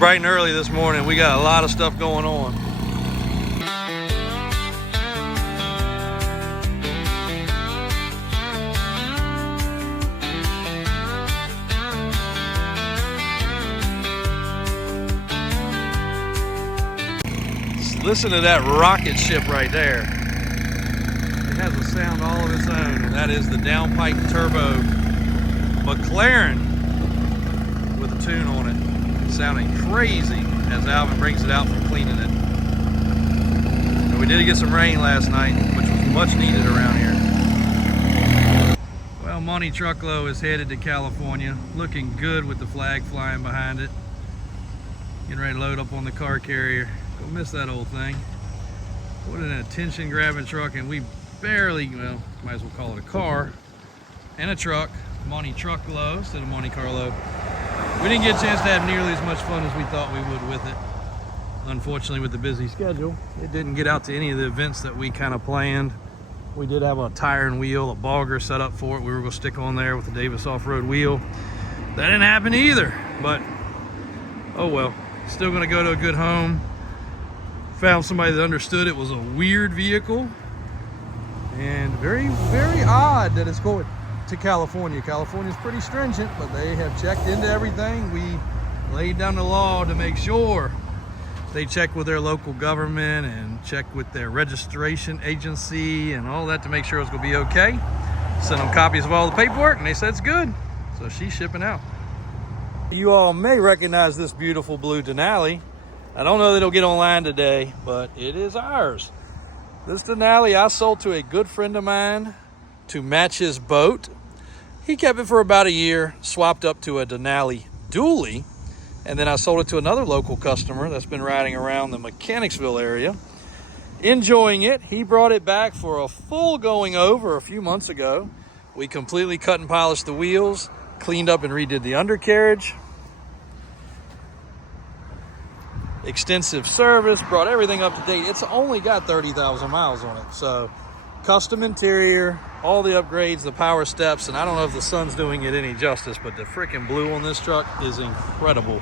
bright and early this morning. We got a lot of stuff going on. Listen to that rocket ship right there. It has a sound all of its own, and that is the downpipe turbo McLaren with a tune on it, sounding crazy as Alvin brings it out from cleaning it. And we did get some rain last night, which was much needed around here. Well, Monty Truck Low is headed to California, looking good with the flag flying behind it. Getting ready to load up on the car carrier. Don't miss that old thing. What an attention grabbing truck, and we barely, well, might as well call it a car and a truck. Monty Truck Low instead of Monte Carlo. We didn't get a chance to have nearly as much fun as we thought we would with it. Unfortunately, with the busy schedule, it didn't get out to any of the events that we kind of planned. We did have a tire and wheel, a bogger set up for it. We were going to stick on there with the Davis off-road wheel. That didn't happen either, but oh well. Still going to go to a good home. Found somebody that understood it was a weird vehicle, and very, very odd that it's going to California. California's pretty stringent, but they have checked into everything. We laid down the law to make sure they check with their local government and check with their registration agency and all that to make sure it's going to be okay. Sent them copies of all the paperwork, and they said it's good. So she's shipping out. You all may recognize this beautiful blue Denali. I don't know that it'll get online today, but it is ours. This Denali I sold to a good friend of mine to match his boat. He kept it for about a year, swapped up to a Denali dually, and then I sold it to another local customer that's been riding around the Mechanicsville area, enjoying it. He brought it back for a full going over a few months ago. We completely cut and polished the wheels, cleaned up and redid the undercarriage. Extensive service, brought everything up to date. It's only got 30,000 miles on it. So custom interior, all the upgrades, the power steps, and I don't know if the sun's doing it any justice, but the freaking blue on this truck is incredible.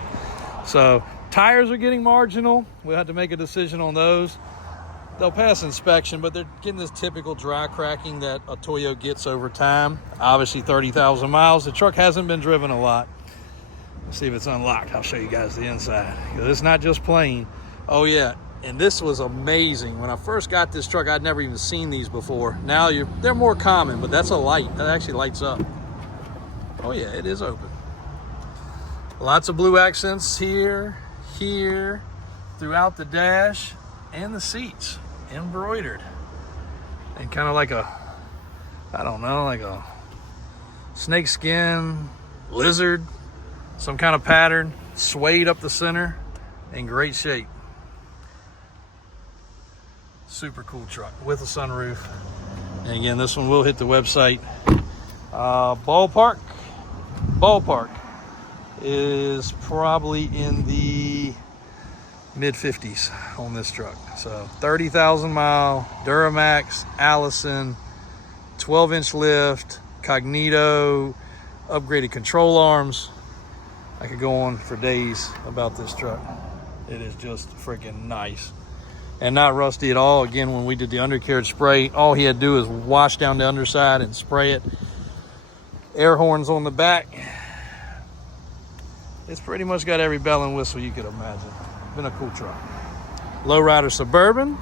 So tires are getting marginal. We'll have to make a decision on those. They'll pass inspection, but they're getting this typical dry cracking that a Toyo gets over time. Obviously 30,000 miles. The truck hasn't been driven a lot. Let's see if it's unlocked. I'll show you guys the inside. It's not just plain. Oh yeah, and this was amazing. When I first got this truck, I'd never even seen these before. Now they're more common, but that's a light. That actually lights up. Oh yeah, it is open. Lots of blue accents here, throughout the dash and the seats, embroidered. And kind of like a, I don't know, like a snakeskin lizard. Some kind of pattern, suede up the center, in great shape. Super cool truck with a sunroof. And again, this one will hit the website. Ballpark is probably in the mid 50s on this truck. So 30,000 mile, Duramax, Allison, 12-inch lift, Cognito, upgraded control arms. I could go on for days about this truck. It is just freaking nice and not rusty at all. Again, when we did the undercarriage spray, all he had to do is wash down the underside and spray it. Air horns on the back. It's pretty much got every bell and whistle you could imagine. Been a cool truck. Lowrider Suburban.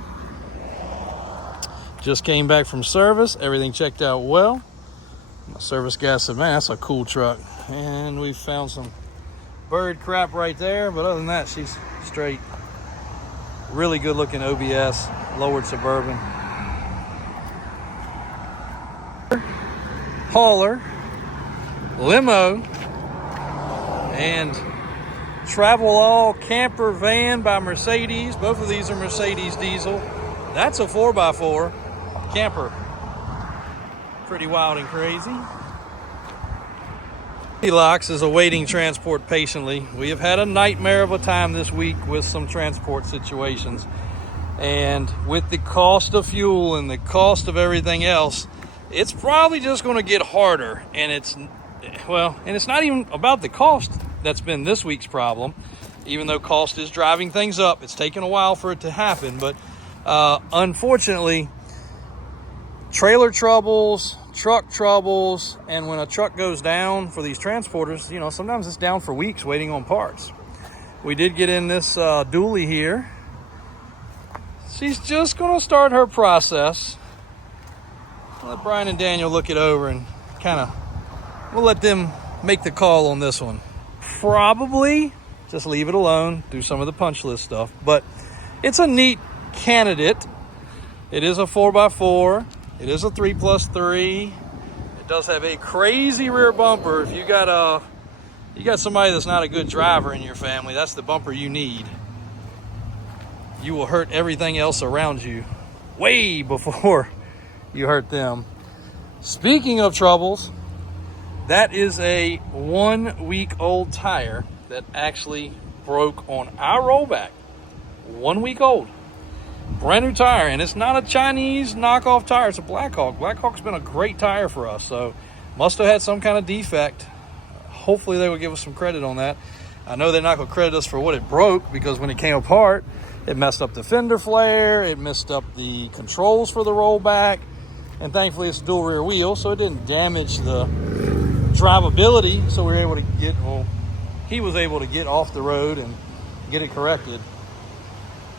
Just came back from service. Everything checked out well. My service guy said, man, that's a cool truck. And we found some bird crap right there, but other than that, she's straight. Really good looking OBS, lowered Suburban. Hauler, limo, and Travel All camper van by Mercedes. Both of these are Mercedes diesel. That's a 4x4 camper. Pretty wild and crazy. Locks is awaiting transport patiently. We have had a nightmare of a time this week with some transport situations, and with the cost of fuel and the cost of everything else, it's probably just going to get harder. And it's not even about the cost that's been this week's problem. even though cost is driving things up. It's taken a while for it to happen, but unfortunately, trailer troubles, truck troubles, and when a truck goes down for these transporters, you know, sometimes it's down for weeks waiting on parts. We did get in this dually here. She's just gonna start her process. I'll let Brian and Daniel look it over and we'll let them make the call on this one. Probably just leave it alone, do some of the punch list stuff, but it's a neat candidate. It is a 4x4. It is a 3+3. It does have a crazy rear bumper. If you got somebody that's not a good driver in your family, that's the bumper you need. You will hurt everything else around you way before you hurt them. Speaking of troubles, that is a 1 week old tire that actually broke on our rollback. 1 week old. Brand new tire, and it's not a Chinese knockoff tire. It's a Blackhawk. Blackhawk's been a great tire for us, so must have had some kind of defect. Hopefully they will give us some credit on that. I know they're not going to credit us for what it broke, because when it came apart, it messed up the fender flare, it messed up the controls for the rollback, and thankfully it's dual rear wheel, so it didn't damage the drivability, so we were able to get, well, he was able to get off the road and get it corrected.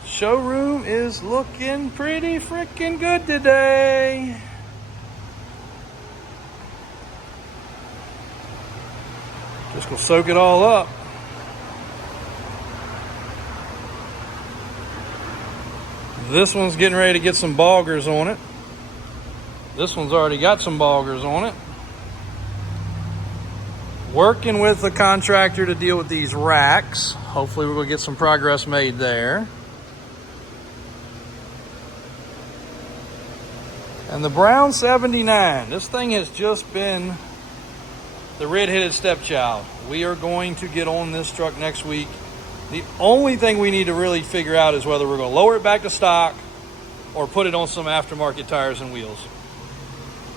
Showroom is looking pretty freaking good today. Just gonna soak it all up. This one's getting ready to get some boggers on it. This one's already got some boggers on it. Working with the contractor to deal with these racks. Hopefully we're gonna get some progress made there. And the Brown 79, this thing has just been the red-headed stepchild. We are going to get on this truck next week. The only thing we need to really figure out is whether we're going to lower it back to stock or put it on some aftermarket tires and wheels.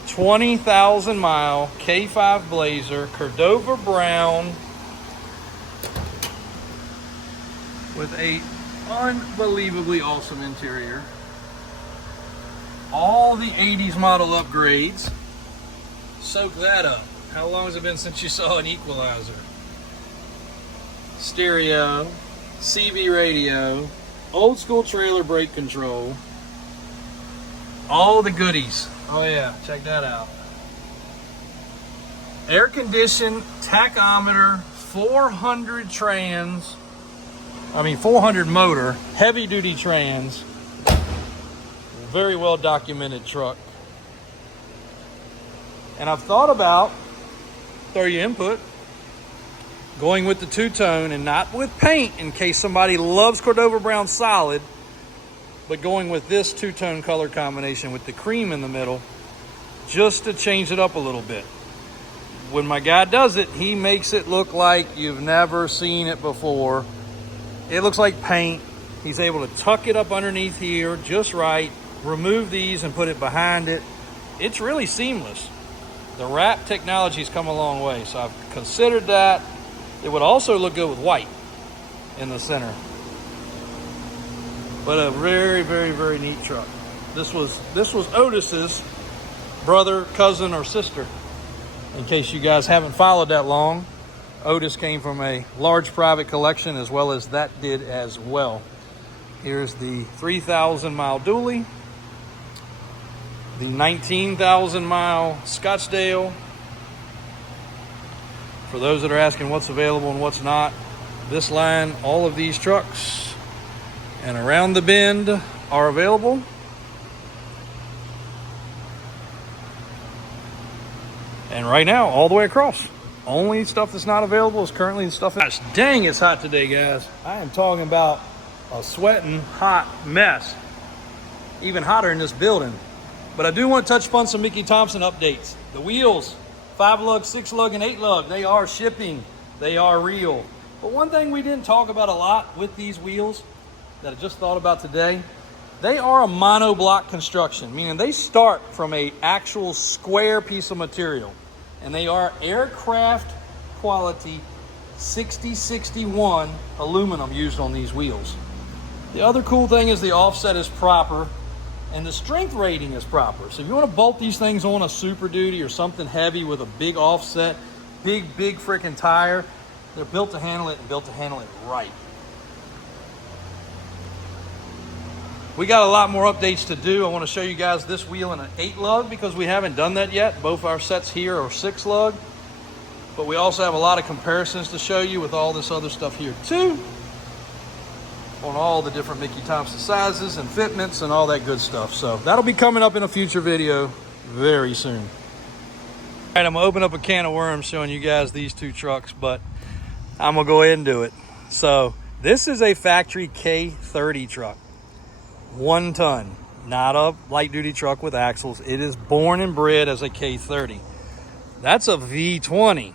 20,000 mile K5 Blazer, Cordova brown, with a unbelievably awesome interior. All the 80s model upgrades. Soak that up. How long has it been since you saw an equalizer? Stereo, CB radio, old school trailer brake control. All the goodies. Oh yeah, check that out. Air conditioned, tachometer, 400 motor, heavy duty trans. Very well documented truck. And I've thought about, throw your input, going with the two-tone and not with paint in case somebody loves Cordova brown solid, but going with this two-tone color combination with the cream in the middle, just to change it up a little bit. When my guy does it, he makes it look like you've never seen it before. It looks like paint. He's able to tuck it up underneath here just right, remove these and put it behind it. It's really seamless. The wrap technology's come a long way, so I've considered that. It would also look good with white in the center. But a very, very, very neat truck. This was Otis's brother, cousin, or sister. In case you guys haven't followed that long, Otis came from a large private collection, as well as that did as well. Here's the 3,000 mile dually, the 19,000 mile Scottsdale. For those that are asking what's available and what's not, this line, all of these trucks and around the bend are available. And right now, all the way across. Only stuff that's not available is currently the stuff. Gosh, dang, it's hot today, guys. I am talking about a sweating hot mess. Even hotter in this building. But I do want to touch upon some Mickey Thompson updates. The wheels, 5-lug, 6-lug, and 8-lug, they are shipping. They are real. But one thing we didn't talk about a lot with these wheels that I just thought about today, they are a monoblock construction, meaning they start from an actual square piece of material. And they are aircraft quality 6061 aluminum used on these wheels. The other cool thing is the offset is proper and the strength rating is proper. So if you want to bolt these things on a Super Duty or something heavy with a big offset, big freaking tire, they're built to handle it and built to handle it right. We got a lot more updates to do. I want to show you guys this wheel in an 8 lug because we haven't done that yet. Both our sets here are 6 lug. But we also have a lot of comparisons to show you with all this other stuff here too. On all the different Mickey Thompson sizes and fitments and all that good stuff. So that'll be coming up in a future video very soon. All right, I'm gonna open up a can of worms showing you guys these two trucks, but I'm gonna go ahead and do it. So this is a factory K30 truck. 1 ton, not a light duty truck with axles. It is born and bred as a K30. That's a V20.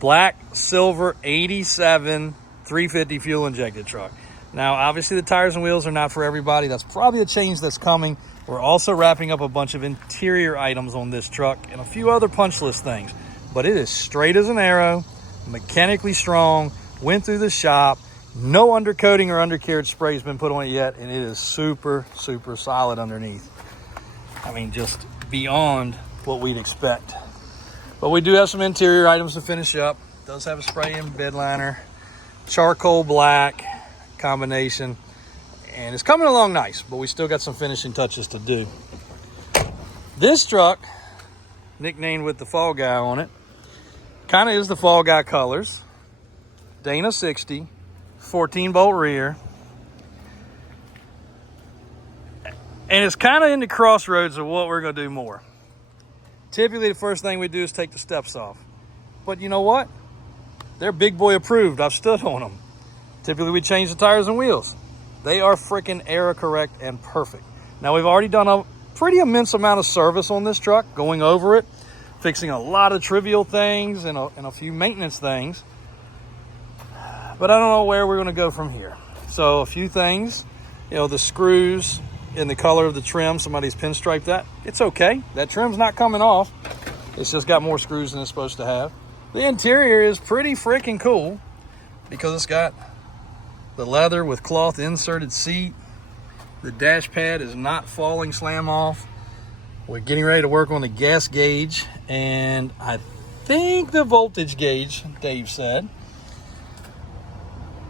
Black, silver, 87, 350 fuel injected truck. Now, obviously the tires and wheels are not for everybody. That's probably a change that's coming. We're also wrapping up a bunch of interior items on this truck and a few other punch list things. But it is straight as an arrow, mechanically strong, went through the shop. No undercoating or undercarriage spray has been put on it yet, and it is super solid underneath. I mean, just beyond what we'd expect. But we do have some interior items to finish up. It does have a spray-in bed liner, charcoal black combination, and it's coming along nice, but we still got some finishing touches to do. This truck, nicknamed with the Fall Guy on it, kind of is the Fall Guy colors. Dana 60, 14-bolt rear. And it's kind of in the crossroads of what we're going to do more. Typically, the first thing we do is take the steps off. But you know what? They're big boy approved. I've stood on them. Typically, we change the tires and wheels. They are freaking error correct and perfect. Now, we've already done a pretty immense amount of service on this truck, going over it, fixing a lot of trivial things and a few maintenance things. But I don't know where we're going to go from here. So a few things, you know, the screws in the color of the trim, somebody's pinstriped that. It's okay. That trim's not coming off. It's just got more screws than it's supposed to have. The interior is pretty freaking cool because it's got the leather with cloth inserted seat. The dash pad is not falling slam off. We're getting ready to work on the gas gauge and I think the voltage gauge, Dave said.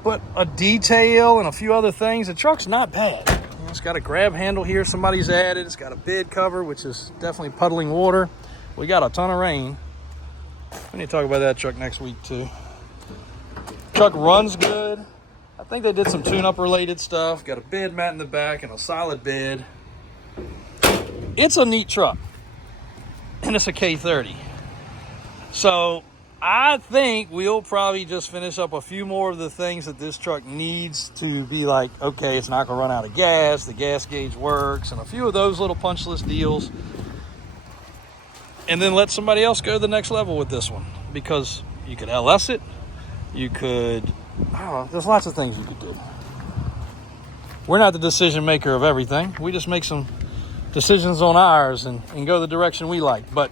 But a detail and a few other things, the truck's not bad. It's got a grab handle here somebody's added. It's got a bed cover, which is definitely puddling water. We got a ton of rain. We need to talk about that truck next week too. Truck runs good. I think they did some tune-up related stuff. Got a bed mat in the back and a solid bed. It's a neat truck. And it's a K30. So I think we'll probably just finish up a few more of the things that this truck needs to be like, okay, it's not gonna run out of gas, the gas gauge works, and a few of those little punch list deals. And then let somebody else go to the next level with this one. Because you could LS it, you could, I don't know, there's lots of things you could do. We're not the decision maker of everything. We just make some decisions on ours and go the direction we like. But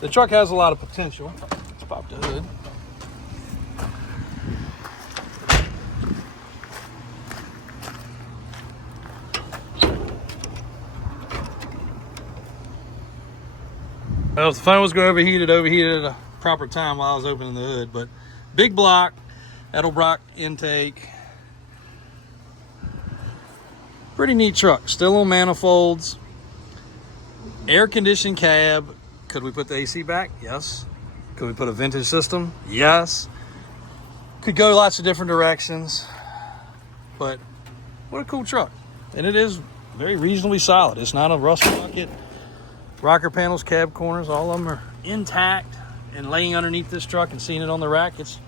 the truck has a lot of potential. Pop the hood. Well, if the phone was going to overheat at a proper time while I was opening the hood. But big block, Edelbrock intake. Pretty neat truck. Still on manifolds. Air conditioned cab. Could we put the AC back? Yes. Could we put a vintage system? Yes. Could go lots of different directions. But what a cool truck. And it is very reasonably solid. It's not a rust bucket. Rocker panels, cab corners, all of them are intact. And laying underneath this truck and seeing it on the rack, it's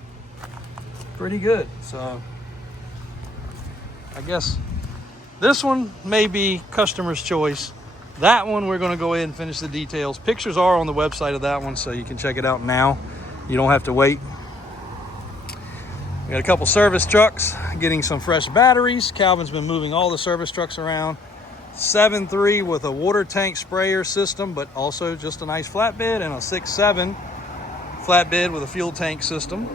pretty good. So I guess this one may be customer's choice. That one, we're going to go ahead and finish the details. Pictures are on the website of that one, so you can check it out now. You don't have to wait. We got a couple service trucks, getting some fresh batteries. Calvin's been moving all the service trucks around. 7.3 with a water tank sprayer system, but also just a nice flatbed, and a 6.7 flatbed with a fuel tank system.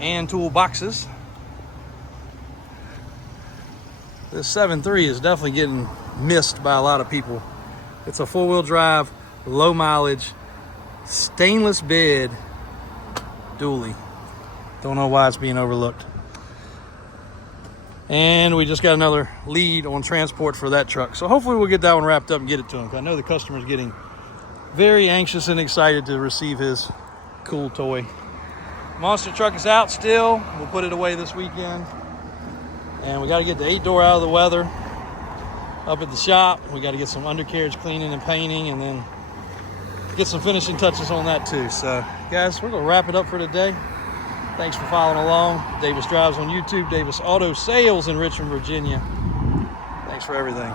and toolboxes. This 7.3 is definitely getting missed by a lot of people. It's a four-wheel drive, low mileage, stainless bed dually. Don't know why it's being overlooked. And we just got another lead on transport for that truck. So hopefully we'll get that one wrapped up and get it to him. I know the customer's getting very anxious and excited to receive his cool toy. Monster truck is out still. We'll put it away this weekend. And we got to get the 8-door out of the weather up at the shop. We got to get some undercarriage cleaning and painting, and then get some finishing touches on that too. So guys, we're going to wrap it up for today. Thanks for following along. Davis Drives on YouTube, Davis Auto Sales in Richmond, Virginia. Thanks for everything.